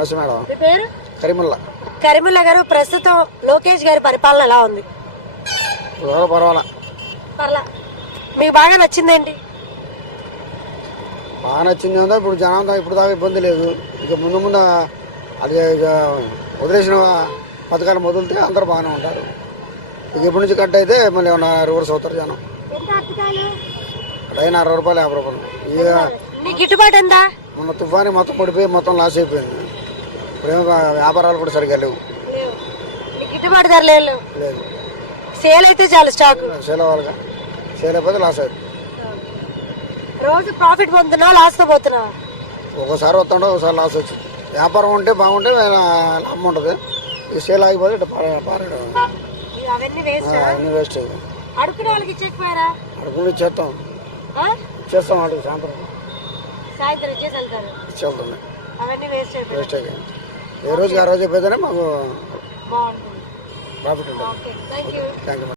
నమస్తే మేడం. మీ పేరు? కరిముల్లా. కరీముల్లా గారు, ప్రస్తుతం లోకేష్ గారి పరిపాలన ఎలా ఉంది? పర్వాలా. పర్లా. మీకు బాగా నచ్చిందేంటి? బాగా నచ్చింది ఉందా, ఇప్పుడు జనం ఇప్పుడు దాకా ఇబ్బంది లేదు. ఇక ముందు ముందు అది ఇక వదిలేసిన పథకాలు మొదలితే అందరూ బాగానే ఉంటారు. ఇక ఇప్పటి నుంచి కట్ అయితే మళ్ళీ ఏమన్నా రివర్స్ అవుతారు జనం. అయినా 60 రూపాయలు 50 రూపాయలు. ఇక గిట్టుబాటు ఎంత? మొన్న తుఫాను మొత్తం పడిపోయి మొత్తం లాస్ అయిపోయింది. ఇప్పుడేమో వ్యాపారాలు కూడా సరిగ్గా లేవు. గిట్టుబాటు ధర లేదు. సేల్ అయితే చాలు, స్టాక్ సేల్ అవ్వాలిగా. సేల్ అయిపోతే లాస్ అవుతుంది. రోజు ప్రాఫిట్ పొందుతున్నావా, లాస్ తో పోతున్నావా? ఒకసారి వస్తుంటే ఒకసారి లాస్ వచ్చింది. వ్యాపారం ఉంటే బాగుంటే లాభం ఉంటుంది. ఈ సేల్ ఆగిపోతే ఇట్లా పారేయడం. అవన్నీ వేస్ట్. అన్నీ వేస్ట్ అయ్యింది. అడుక్కునే వాళ్ళకి ఇచ్చేకపోయారా? అడుగుని ఇచ్చేస్తాం అడుగు సాయంత్రం ఇచ్చేసి వెళ్తారు. ఇచ్చేస్తుంది. అవన్నీ వేస్ట్ వేస్ట్ అయ్యింది. ఏ రోజుకి ఆ రోజు అయిపోతేనే మాకు బాగుంటుంది. ప్రాఫిట్ ఉంటుంది. Thank you. Thank you.